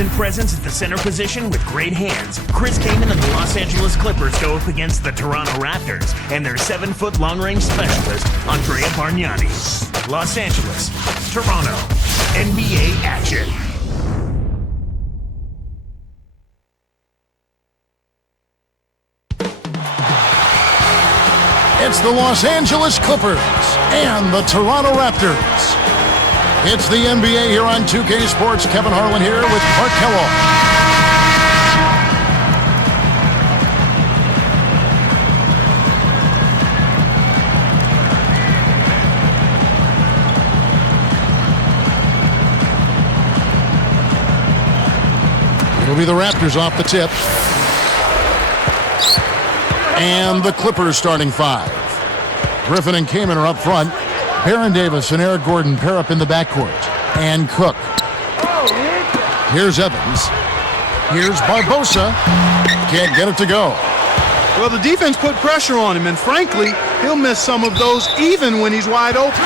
instant presence at the center position with great hands, Chris Kaman and the Los Angeles Clippers go up against the Toronto Raptors and their 7-foot long-range specialist, Andrea Bargnani. Los Angeles, Toronto, NBA action. It's the Los Angeles Clippers and the Toronto Raptors. It's the NBA here on 2K Sports. Kevin Harlan here with Clark Kellogg. It'll be the Raptors off the tip. And the Clippers starting 5. Griffin and Kaman are up front. Baron Davis and Eric Gordon pair up in the backcourt. And Cook. Here's Evans. Here's Barbosa. Can't get it to go. Well, the defense put pressure on him, and frankly, he'll miss some of those even when he's wide open.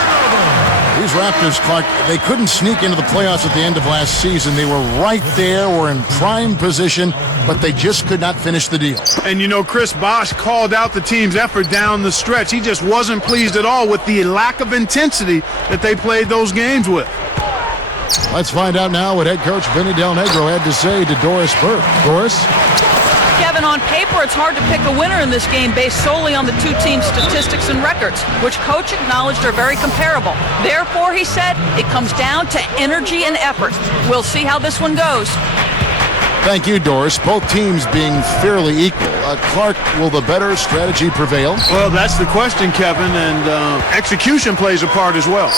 These Raptors, Clark, they couldn't sneak into the playoffs at the end of last season. They were right there, were in prime position, but they just could not finish the deal. And you know, Chris Bosh called out the team's effort down the stretch. He just wasn't pleased at all with the lack of intensity that they played those games with. Let's find out now what head coach Vinny Del Negro had to say to Doris Burke. Doris? Kevin, on paper, it's hard to pick a winner in this game based solely on the two teams' statistics and records, which coach acknowledged are very comparable. Therefore, he said, it comes down to energy and effort. We'll see how this one goes. Thank you, Doris. Both teams being fairly equal. Clark, will the better strategy prevail? Well, that's the question, Kevin, and execution plays a part as well.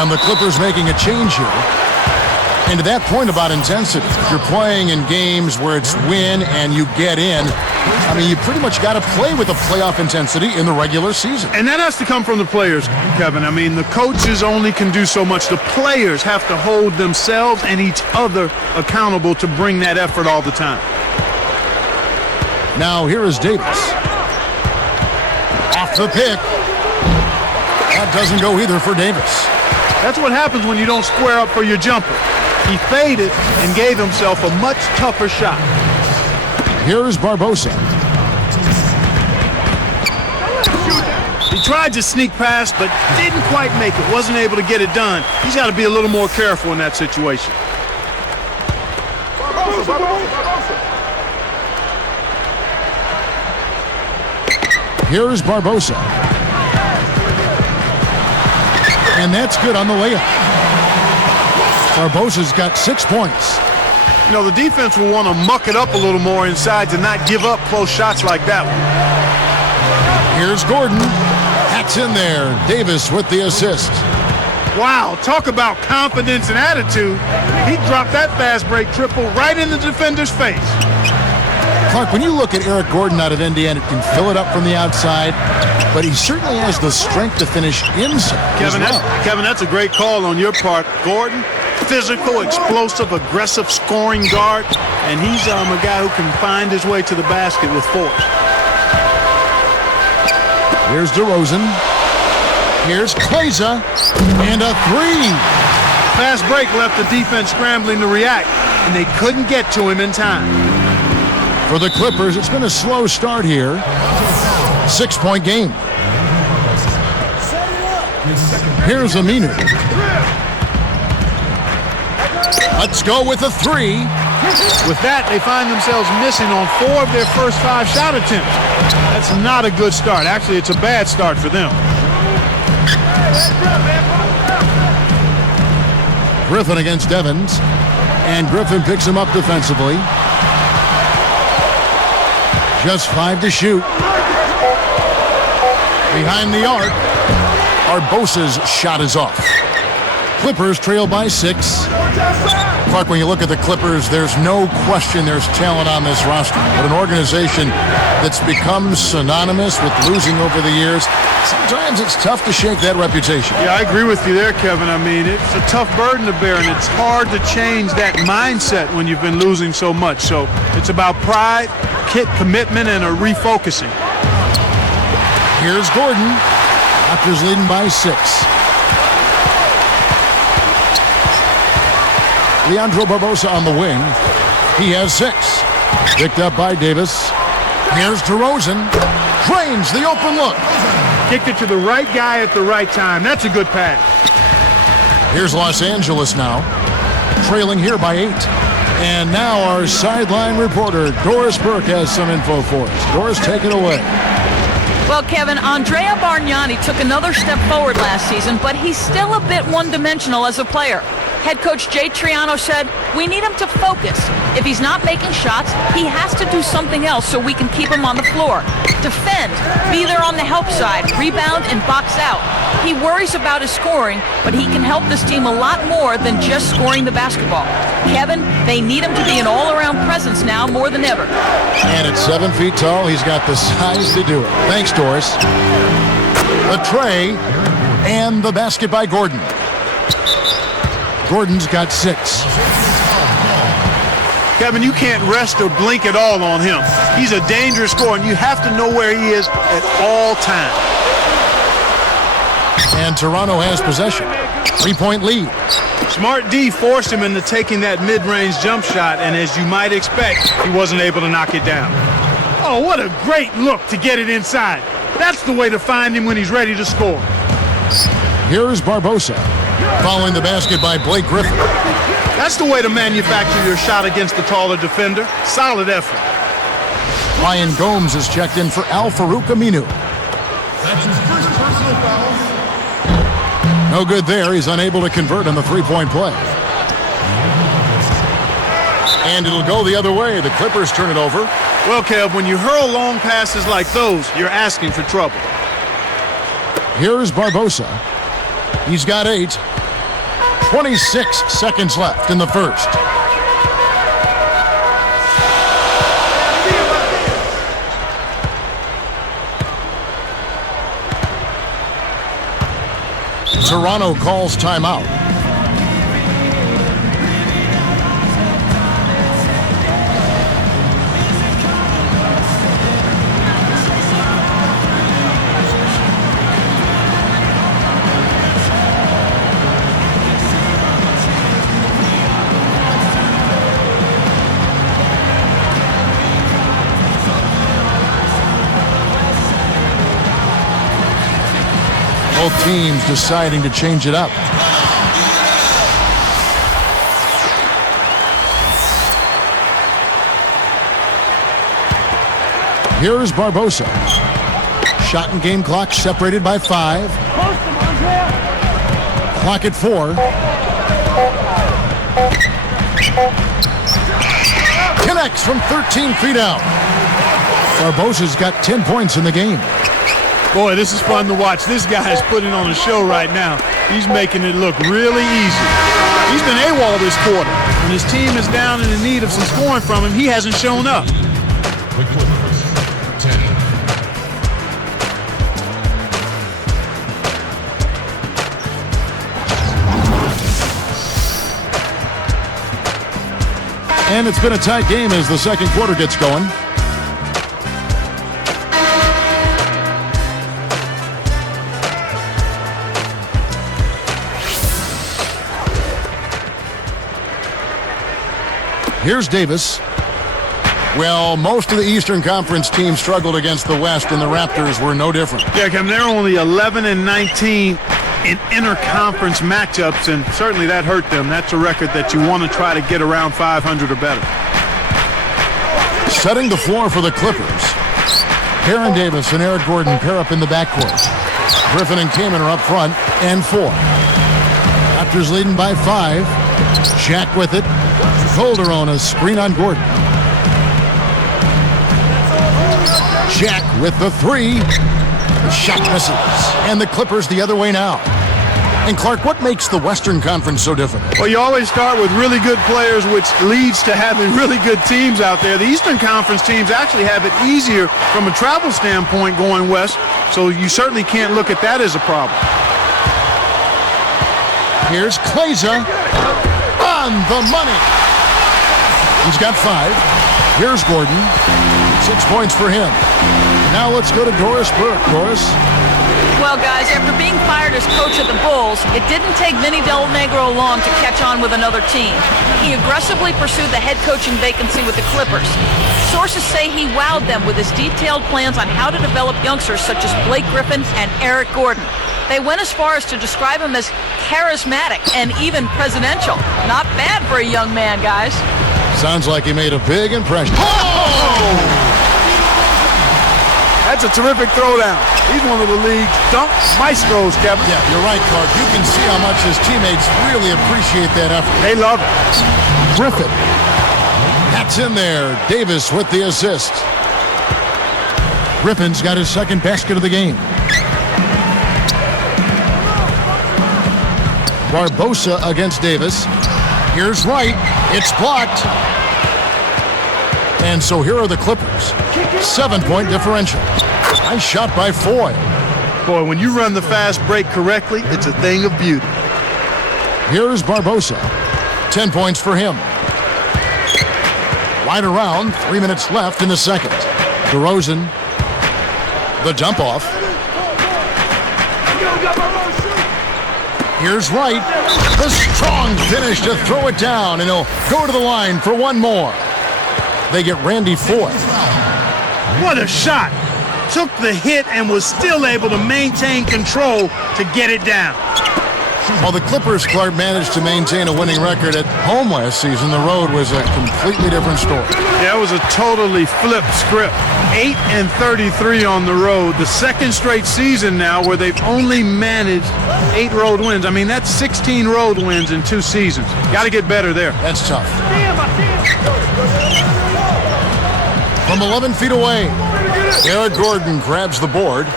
And the Clippers making a change here. And to that point about intensity, if you're playing in games where it's win and you get in, I mean, you pretty much got to play with a playoff intensity in the regular season. And that has to come from the players, Kevin. I mean, the coaches only can do so much. The players have to hold themselves and each other accountable to bring that effort all the time. Now, here is Davis. Off the pick. That doesn't go either for Davis. That's what happens when you don't square up for your jumper. He faded and gave himself a much tougher shot. Here is Barbosa. He tried to sneak past, but didn't quite make it. Wasn't able to get it done. He's got to be a little more careful in that situation. Here is Barbosa. And that's good on the layup. Barbosa's got 6 points. You know, the defense will want to muck it up a little more inside to not give up close shots like that one. Here's Gordon. That's in there. Davis with the assist. Wow, talk about confidence and attitude. He dropped that fast break triple right in the defender's face. Clark, when you look at Eric Gordon out of Indiana, he can fill it up from the outside, but he certainly has the strength to finish inside. Kevin, that's a great call on your part. Gordon, physical, explosive, aggressive scoring guard, and he's a guy who can find his way to the basket with force. Here's Derozan. Here's Kleza, and a three. Fast break left the defense scrambling to react, and they couldn't get to him in time. For the Clippers, it's been a slow start here. 6-point game. Here's Aminu. Let's go with a three. With that, they find themselves missing on 4 of their first 5 shot attempts. That's not a good start. Actually, it's a bad start for them. Griffin against Evans. And Griffin picks him up defensively. Just 5 to shoot. Behind the arc, Barbosa's shot is off. Clippers trail by 6. Clark, when you look at the Clippers, there's no question there's talent on this roster. But an organization that's become synonymous with losing over the years, sometimes it's tough to shake that reputation. Yeah, I agree with you there, Kevin. I mean, it's a tough burden to bear, and it's hard to change that mindset when you've been losing so much. So it's about pride, commitment, and a refocusing. Here's Gordon. Raptors leading by 6. Leandro Barbosa on the wing. He has 6. Picked up by Davis. Here's Derozan. Drains the open look. Kicked it to the right guy at the right time. That's a good pass. Here's Los Angeles now, trailing here by 8. And now our sideline reporter, Doris Burke, has some info for us. Doris, take it away. Well, Kevin, Andrea Bargnani took another step forward last season, but he's still a bit one-dimensional as a player. Head coach Jay Triano said, we need him to focus. If he's not making shots, he has to do something else so we can keep him on the floor. Defend, be there on the help side, rebound, and box out. He worries about his scoring, but he can help this team a lot more than just scoring the basketball. Kevin, they need him to be an all-around presence now more than ever. And at 7 feet tall, he's got the size to do it. Thanks, Doris. The tray and the basket by Gordon. Gordon's got 6. Kevin, you can't rest or blink at all on him. He's a dangerous scorer, and you have to know where he is at all times. And Toronto has possession. 3-point lead. Smart D forced him into taking that mid-range jump shot, and as you might expect, he wasn't able to knock it down. Oh, what a great look to get it inside. That's the way to find him when he's ready to score. Here's Barbosa, following the basket by Blake Griffin. That's the way to manufacture your shot against the taller defender. Solid effort. Ryan Gomes is checked in for Al Farouk Aminu. That's his first personal foul. No good there. He's unable to convert on the 3-point play. And it'll go the other way. The Clippers turn it over. Well, Kev, when you hurl long passes like those, you're asking for trouble. Here's Barbosa. He's got 8. 26 seconds left in the first. Toronto calls timeout. Both teams deciding to change it up. Here is Barbosa. Shot and game clock separated by 5. Clock at 4. Connects from 13 feet out. Barbosa's got 10 points in the game. Boy, this is fun to watch. This guy is putting on a show right now. He's making it look really easy. He's been AWOL this quarter. When his team is down and in need of some scoring from him, he hasn't shown up. The Clippers, 10. And it's been a tight game as the second quarter gets going. Here's Davis. Well, most of the Eastern Conference teams struggled against the West, and the Raptors were no different. Yeah, Kevin, they're only 11-19 in interconference matchups, and certainly that hurt them. That's a record that you want to try to get around 500 or better. Setting the floor for the Clippers. Aaron Davis and Eric Gordon pair up in the backcourt. Griffin and Kaman are up front, and 4. Raptors leading by 5. Shaq with it. Calderon, a screen on Gordon. Shaq with the 3. The shot misses. And the Clippers the other way now. And Clark, what makes the Western Conference so difficult? Well, you always start with really good players, which leads to having really good teams out there. The Eastern Conference teams actually have it easier from a travel standpoint going west, so you certainly can't look at that as a problem. Here's Kleza on the money. He's got 5. Here's Gordon. 6 points for him. Now let's go to Doris Burke. Doris. Well, guys, after being fired as coach of the Bulls, it didn't take Vinny Del Negro long to catch on with another team. He aggressively pursued the head coaching vacancy with the Clippers. Sources say he wowed them with his detailed plans on how to develop youngsters such as Blake Griffin and Eric Gordon. They went as far as to describe him as charismatic and even presidential. Not bad for a young man, guys. Sounds like he made a big impression. Oh! That's a terrific throwdown. He's one of the league's dunk maestros, Kevin. Yeah, you're right, Clark. You can see how much his teammates really appreciate that effort. They love it. Griffin. That's in there. Davis with the assist. Griffin's got his second basket of the game. Barbosa against Davis. Here's Wright. It's blocked. And so here are the Clippers. 7-point differential. Nice shot by Foy. Boy, when you run the fast break correctly, it's a thing of beauty. Here's Barbosa. 10 points for him. Right around, 3 minutes left in the second. Derozan. The dump off. Here's Wright. The strong finish to throw it down, and he'll go to the line for one more. They get Randy Foy. What a shot. Took the hit and was still able to maintain control to get it down. While the Clippers, Clark, managed to maintain a winning record at home last season, the road was a completely different story. Yeah, it was a totally flipped script. 8-33 on the road. The second straight season now where they've only managed 8 road wins. I mean, that's 16 road wins in 2 seasons. Got to get better there. That's tough. From 11 feet away, Eric Gordon grabs the board.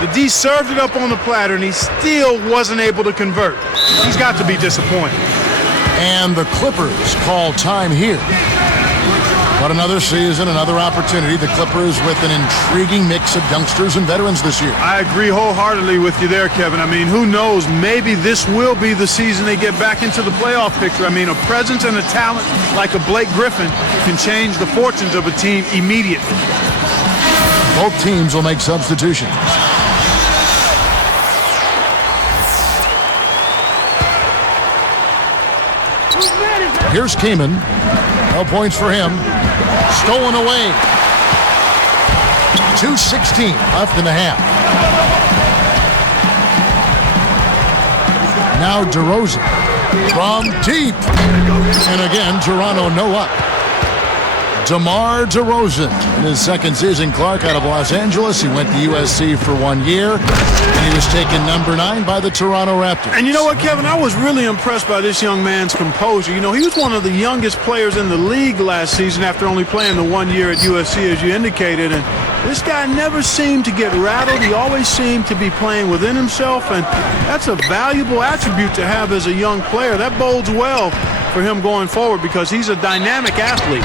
The D served it up on the platter, and he still wasn't able to convert. He's got to be disappointed. And the Clippers call time here. But another season, another opportunity. The Clippers with an intriguing mix of youngsters and veterans this year. I agree wholeheartedly with you there, Kevin. I mean, who knows? Maybe this will be the season they get back into the playoff picture. I mean, a presence and a talent like a Blake Griffin can change the fortunes of a team immediately. Both teams will make substitutions. Here's Kaman. No points for him. Stolen away. 2:16 left in the half. Now Derozan from deep. And again, Toronto no up. DeMar DeRozan in his second season, Clark, out of Los Angeles. He went to USC for 1 year, and he was taken number 9 by the Toronto Raptors. And you know what, Kevin? I was really impressed by this young man's composure. You know, he was one of the youngest players in the league last season after only playing the 1 year at USC, as you indicated. And this guy never seemed to get rattled. He always seemed to be playing within himself, and that's a valuable attribute to have as a young player. That bodes well for him going forward because he's a dynamic athlete.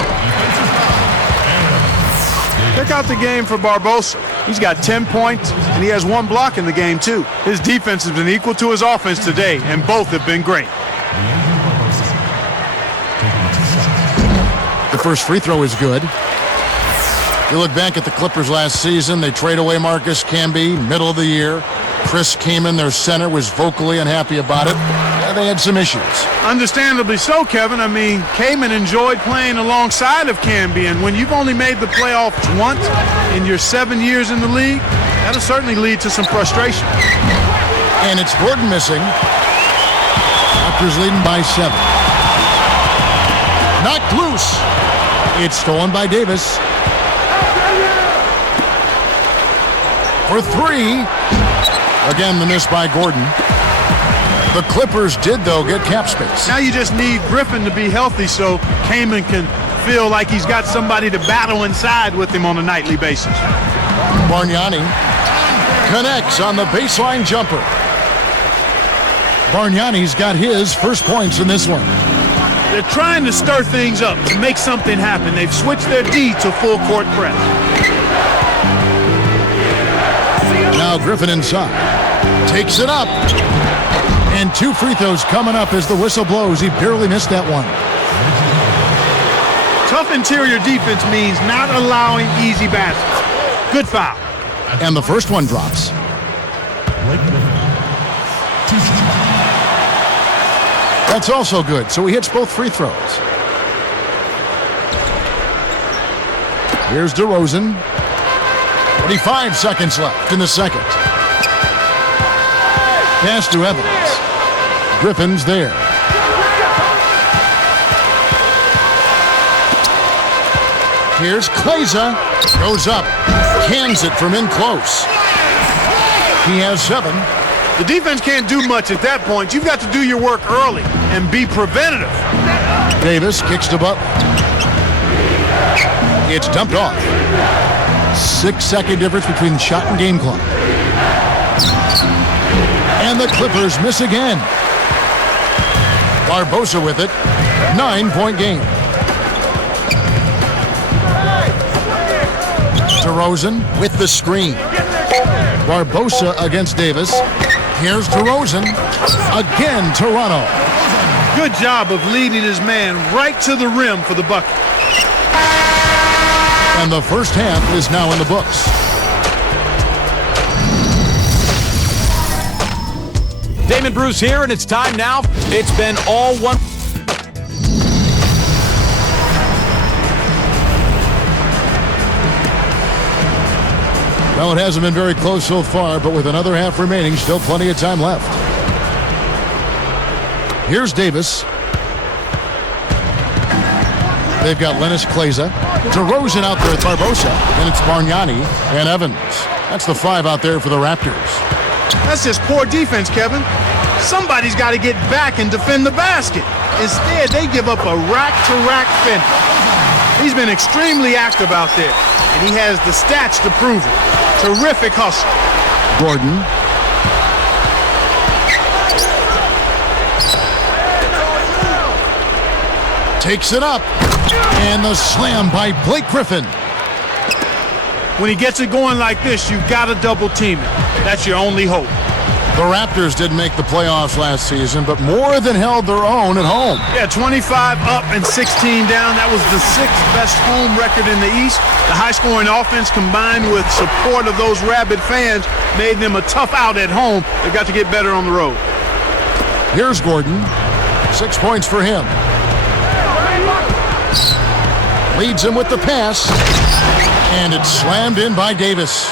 Check out the game for Barbosa. He's got 10 points, and he has 1 block in the game, too. His defense has been equal to his offense today, and both have been great. The first free throw is good. You look back at the Clippers last season, they trade away Marcus Camby, middle of the year. Chris Kaman, their center, was vocally unhappy about it. They had some issues. Understandably so, Kevin. I mean, Kaman enjoyed playing alongside of Camby, and when you've only made the playoffs once in your 7 years in the league, that'll certainly lead to some frustration. And it's Gordon missing. Raptors leading by 7. Knocked loose. It's stolen by Davis. For 3. Again, the miss by Gordon. The Clippers did, though, get cap space. Now you just need Griffin to be healthy so Kaman can feel like he's got somebody to battle inside with him on a nightly basis. Bargnani connects on the baseline jumper. Bargnani's got his first points in this one. They're trying to stir things up to make something happen. They've switched their D to full court press. Now Griffin inside. Takes it up. And 2 free throws coming up as the whistle blows. He barely missed that one. Tough interior defense means not allowing easy baskets. Good foul. And the first one drops. Blake Griffin. 2 shots. That's also good, so he hits both free throws. Here's Derozan. 25 seconds left in the second. Pass to Evans. Griffin's there. Here's Kleza. Goes up. Cans it from in close. He has 7. The defense can't do much at that point. You've got to do your work early and be preventative. Davis kicks to Butler. It's dumped off. 6-second difference between shot and game clock. And the Clippers miss again. Barbosa with it. 9-point game. Derozan with the screen. Barbosa against Davis. Here's Derozan. Again, Toronto. Good job of leading his man right to the rim for the bucket. And the first half is now in the books. Damon Bruce here, and it's time now. It's been all one. Well, it hasn't been very close so far, but with another half remaining, still plenty of time left. Here's Davis. They've got Lennis Kleza. Derozan out there with Barbosa. And it's Bargnani and Evans. That's the 5 out there for the Raptors. That's just poor defense, Kevin. Somebody's got to get back and defend the basket. Instead, they give up a rack-to-rack finish. He's been extremely active out there, and he has the stats to prove it. Terrific hustle. Gordon. Takes it up. And the slam by Blake Griffin. When he gets it going like this, you've got to double team it. That's your only hope. The Raptors didn't make the playoffs last season, but more than held their own at home. Yeah, 25 up and 16 down. That was the 6th best home record in the East. The high-scoring offense combined with support of those rabid fans made them a tough out at home. They've got to get better on the road. Here's Gordon. 6 points for him. Leads him with the pass. And it's slammed in by Davis.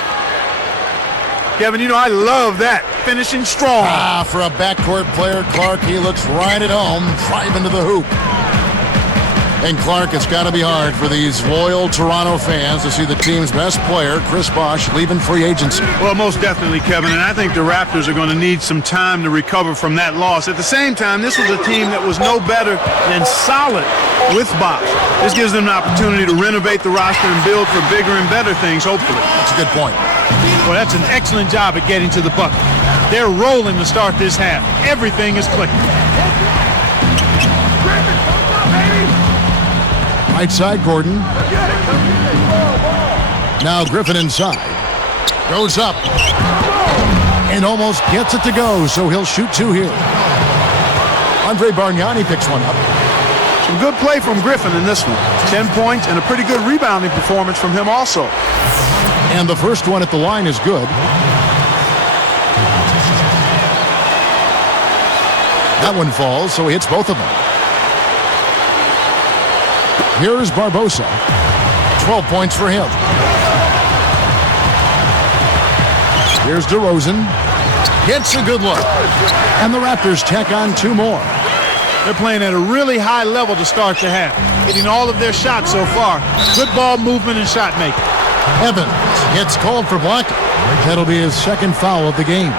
Kevin, you know I love that. Finishing strong. For a backcourt player, Clark, he looks right at home, driving to the hoop. And Clark, it's got to be hard for these loyal Toronto fans to see the team's best player, Chris Bosh, leaving free agency. Well, most definitely, Kevin, and I think the Raptors are going to need some time to recover from that loss. At the same time, this was a team that was no better than solid with Bosh. This gives them an opportunity to renovate the roster and build for bigger and better things, hopefully. That's a good point. Well, that's an excellent job at getting to the bucket. They're rolling to start this half. Everything is clicking. Right side, Gordon. Now Griffin inside. Goes up. And almost gets it to go, so he'll shoot 2 here. Andre Bargnani picks one up. Some good play from Griffin in this one. 10 points and a pretty good rebounding performance from him also. And the first one at the line is good. That one falls, so he hits both of them. Here's Barbosa. 12 points for him. Here's Derozan. Gets a good look. And the Raptors tack on 2 more. They're playing at a really high level to start the half. Hitting all of their shots so far. Good ball movement and shot making. Evans gets called for blocking. That'll be his 2nd foul of the game.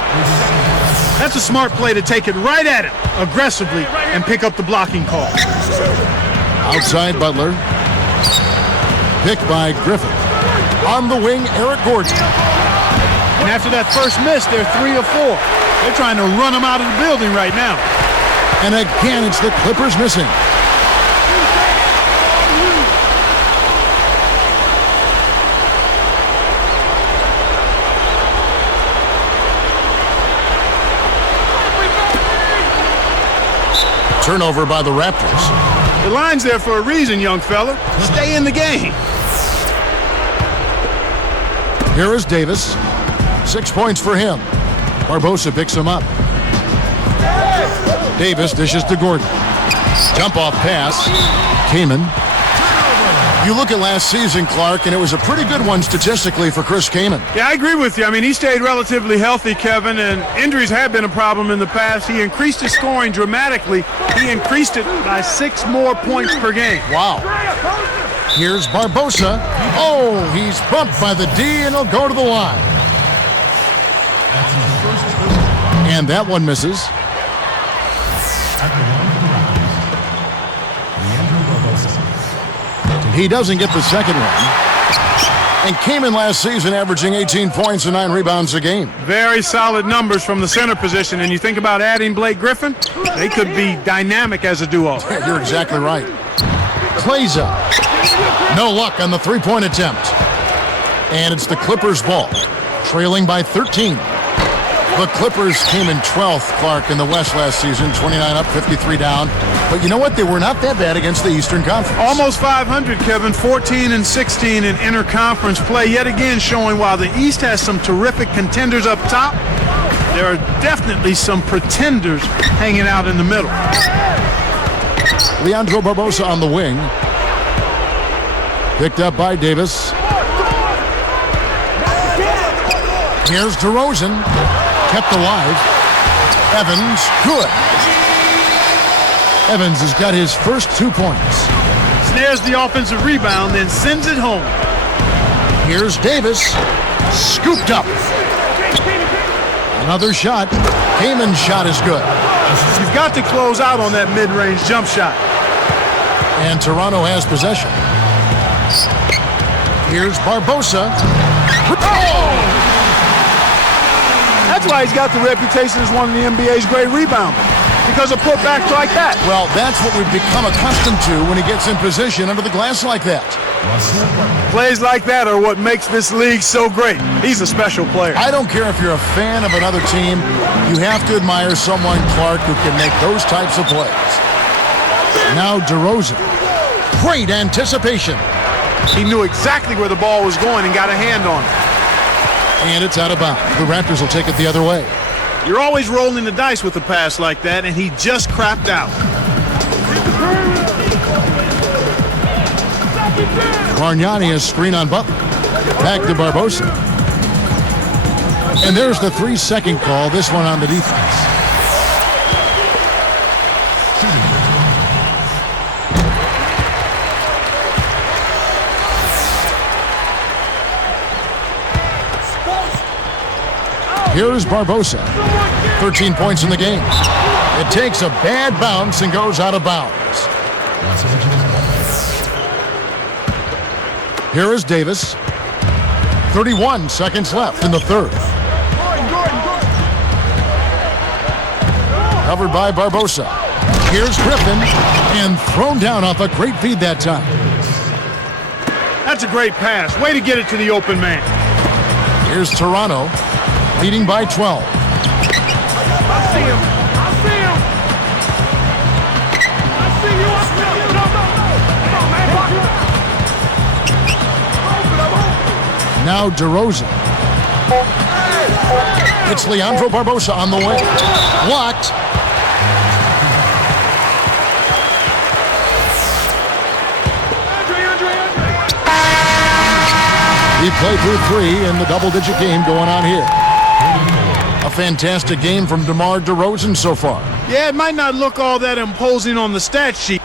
That's a smart play to take it right at him, aggressively, and pick up the blocking call. Outside Butler. Picked by Griffin. On the wing, Eric Gordon. And after that first miss, they're 3 of 4. They're trying to run them out of the building right now. And again, it's the Clippers missing. Turnover by the Raptors. The line's there for a reason, young fella. Stay in the game. Here is Davis. 6 points for him. Barbosa picks him up. Davis dishes to Gordon. Jump off pass. Kaman. You look at last season, Clark, and it was a pretty good one statistically for Chris Kaman. Yeah, I agree with you. I mean, he stayed relatively healthy, Kevin, and injuries have been a problem in the past. He increased his scoring dramatically. He increased it by 6 more points per game. Wow. Here's Barbosa. Oh, he's bumped by the D, and he'll go to the line. And that one misses. He doesn't get the second one. And came in last season averaging 18 points and 9 rebounds a game. Very solid numbers from the center position. And you think about adding Blake Griffin, they could be dynamic as a duo. You're exactly right. Kleza. No luck on the three-point attempt. And it's the Clippers' ball, trailing by 13. The Clippers came in 12th, Clark, in the West last season, 29 up, 53 down. But you know what? They were not that bad against the Eastern Conference. Almost 500, Kevin, 14 and 16 in interconference play. Yet again showing while the East has some terrific contenders up top, there are definitely some pretenders hanging out in the middle. Leandro Barbosa on the wing. Picked up by Davis. Here's Derozan. Kept alive. Evans, good. Evans has got his first 2 points. Snares the offensive rebound, then sends it home. Here's Davis. Scooped up. Another shot. Kaman's shot is good. You've got to close out on that mid-range jump shot. And Toronto has possession. Here's Barbosa. Oh! That's why he's got the reputation as one of the NBA's great rebounders, because of putbacks like that. Well, that's what we've become accustomed to when he gets in position under the glass like that. Plays like that are what makes this league so great. He's a special player. I don't care if you're a fan of another team, you have to admire someone, Clark, who can make those types of plays. Now Derozan. Great anticipation. He knew exactly where the ball was going and got a hand on it. And it's out of bounds. The Raptors will take it the other way. You're always rolling the dice with a pass like that, and he just crapped out. Bargnani has screen on Butler. Back to Barbosa. And there's the 3-second call, this one on the defense. Here is Barbosa. 13 points in the game. It takes a bad bounce and goes out of bounds. Here is Davis. 31 seconds left in the third. Covered by Barbosa. Here's Griffin. And thrown down off a great feed that time. That's a great pass. Way to get it to the open man. Here's Toronto. Leading by 12. I see him. I see him. I see you. I see you. Come on, man. Now Derozan. It's Leandro Barbosa on the way. Blocked. He played through 3 in the double-digit game going on here. A fantastic game from DeMar DeRozan so far. Yeah, it might not look all that imposing on the stat sheet.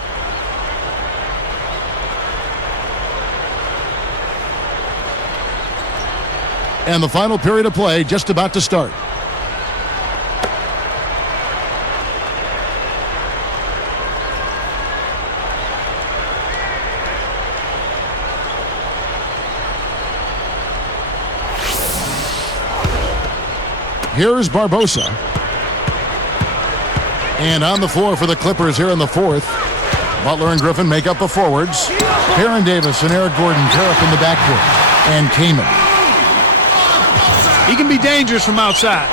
And the final period of play just about to start. Here is Barbosa. And on the floor for the Clippers here in the fourth. Butler and Griffin make up the forwards. Baron Davis and Eric Gordon pair up in the backcourt. And Kaman. He can be dangerous from outside.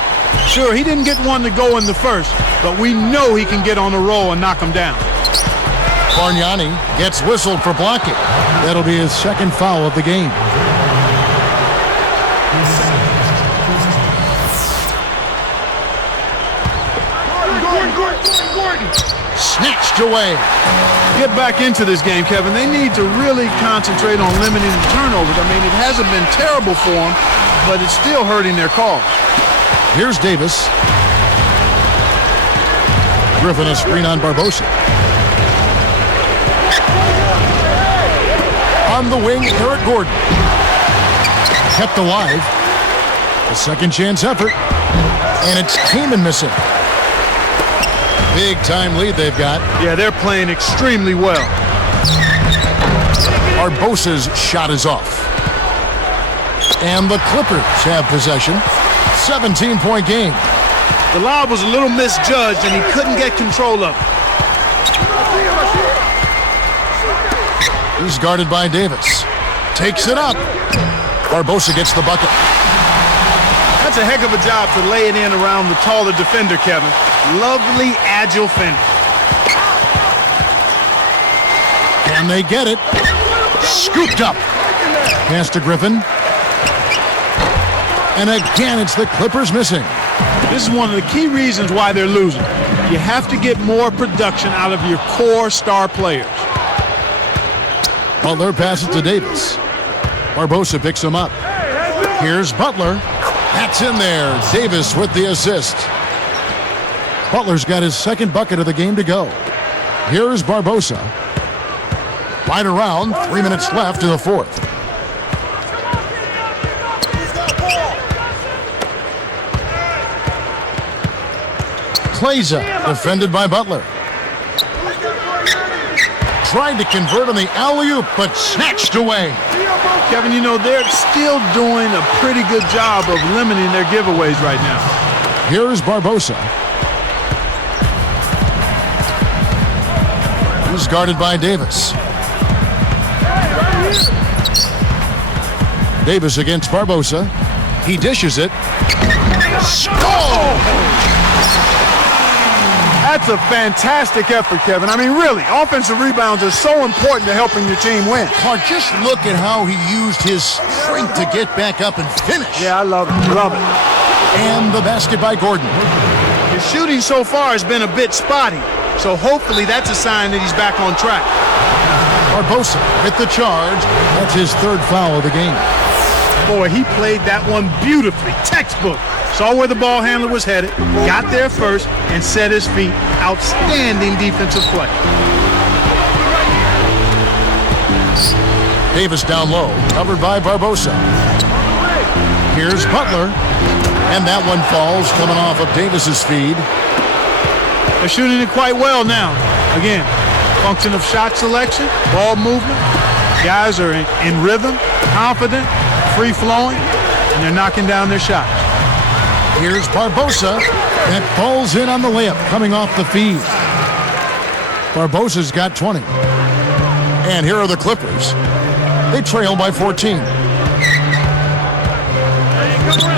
Sure, he didn't get one to go in the first, but we know he can get on a roll and knock him down. Bargnani gets whistled for blocking. That'll be his second foul of the game. snatched away. Get back into this game, Kevin. They need to really concentrate on limiting the turnovers. I mean, it hasn't been terrible for them, but it's still hurting their cause. Here's Davis. Griffin a screen on Barbosa. On the wing, Eric Gordon. Kept alive. A second chance effort. And it's Kaman missing. Big time lead they've got. Yeah, they're playing extremely well. Barbosa's shot is off. And the Clippers have possession. 17-point game. The lob was a little misjudged, and he couldn't get control of it. He's guarded by Davis. Takes it up. Barbosa gets the bucket. That's a heck of a job to lay it in around the taller defender, Kevin. Lovely, agile fender. Can they get it? Scooped up. Pass to Griffin. And again, it's the Clippers missing. This is one of the key reasons why they're losing. You have to get more production out of your core star players. Butler passes to Davis. Barbosa picks him up. Here's Butler. That's in there. Davis with the assist. Butler's got his second bucket of the game to go. Here's Barbosa. Right around. 3 minutes left in the fourth. Kleza, defended by Butler. Tried to convert on the alley-oop, but snatched away. Kevin, you know, they're still doing a pretty good job of limiting their giveaways right now. Here's Barbosa. He's guarded by Davis. Davis against Barbosa. He dishes it. Score! That's a fantastic effort, Kevin. I mean, really, offensive rebounds are so important to helping your team win. Clark, just look at how he used his strength to get back up and finish. Yeah, I love it. Love it. And the basket by Gordon. His shooting so far has been a bit spotty, so hopefully that's a sign that he's back on track. Barbosa hit the charge. That's his third foul of the game. Boy, he played that one beautifully. Textbook. Saw where the ball handler was headed, got there first, and set his feet. Outstanding defensive play. Davis down low, covered by Barbosa. Here's Butler, and that one falls, coming off of Davis's feed. They're shooting it quite well now. Again, function of shot selection, ball movement. Guys are in rhythm, confident, free-flowing, and they're knocking down their shots. Here's Barbosa. That falls in on the layup, coming off the feed. Barbosa's got 20. And here are the Clippers. They trail by 14.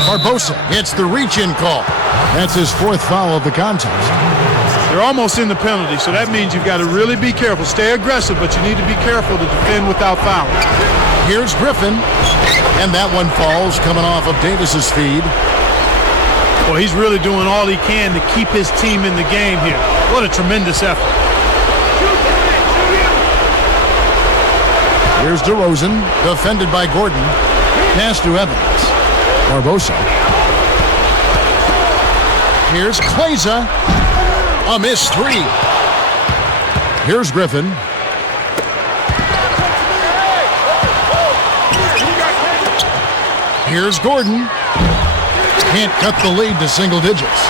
Barbosa gets the reach-in call. That's his fourth foul of the contest. They're almost in the penalty, so that means you've got to really be careful. Stay aggressive, but you need to be careful to defend without fouling. Here's Griffin. And that one falls, coming off of Davis's feed. Well, he's really doing all he can to keep his team in the game here. What a tremendous effort. Here's Derozan, defended by Gordon. Pass to Evans. Barbosa. Here's Kleza. A missed three. Here's Griffin. Here's Gordon. Can't cut the lead to single digits.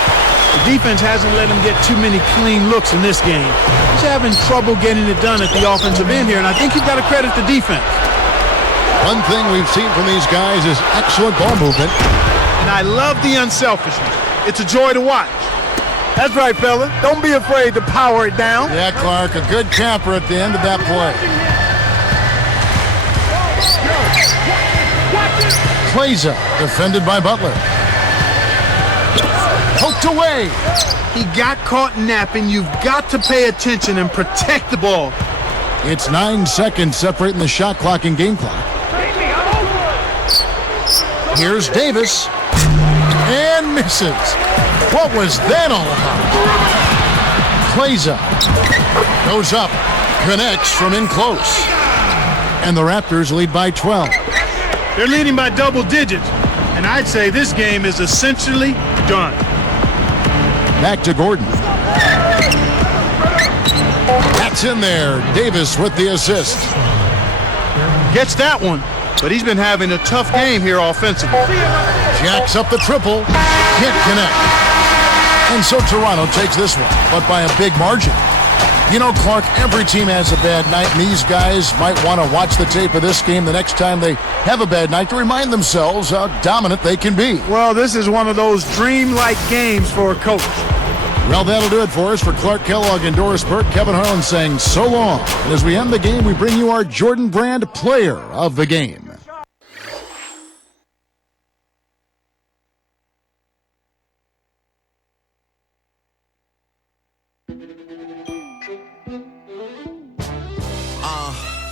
The defense hasn't let him get too many clean looks in this game. He's having trouble getting it done at the offensive end here, and I think you've got to credit the defense. One thing we've seen from these guys is excellent ball movement. And I love the unselfishness. It's a joy to watch. That's right, fella. Don't be afraid to power it down. Yeah, Clark, a good capper at the end of that play. Kleza, defended by Butler. Poked away. He got caught napping. You've got to pay attention and protect the ball. It's 9 seconds separating the shot clock and game clock. Here's Davis. And misses. What was that all about? Kleza Goes up, connects from in close. And the Raptors lead by 12. They're leading by double digits, and I'd say this game is essentially done. Back to Gordon. That's in there. Davis with the assist. Gets that one, but he's been having a tough game here offensively. Jacks up the triple. Can't connect. And so Toronto takes this one, but by a big margin. You know, Clark, every team has a bad night, and these guys might want to watch the tape of this game the next time they have a bad night to remind themselves how dominant they can be. Well, this is one of those dreamlike games for a coach. Well, that'll do it for us. For Clark Kellogg and Doris Burke, Kevin Harlan saying so long. And as we end the game, we bring you our Jordan Brand Player of the Game.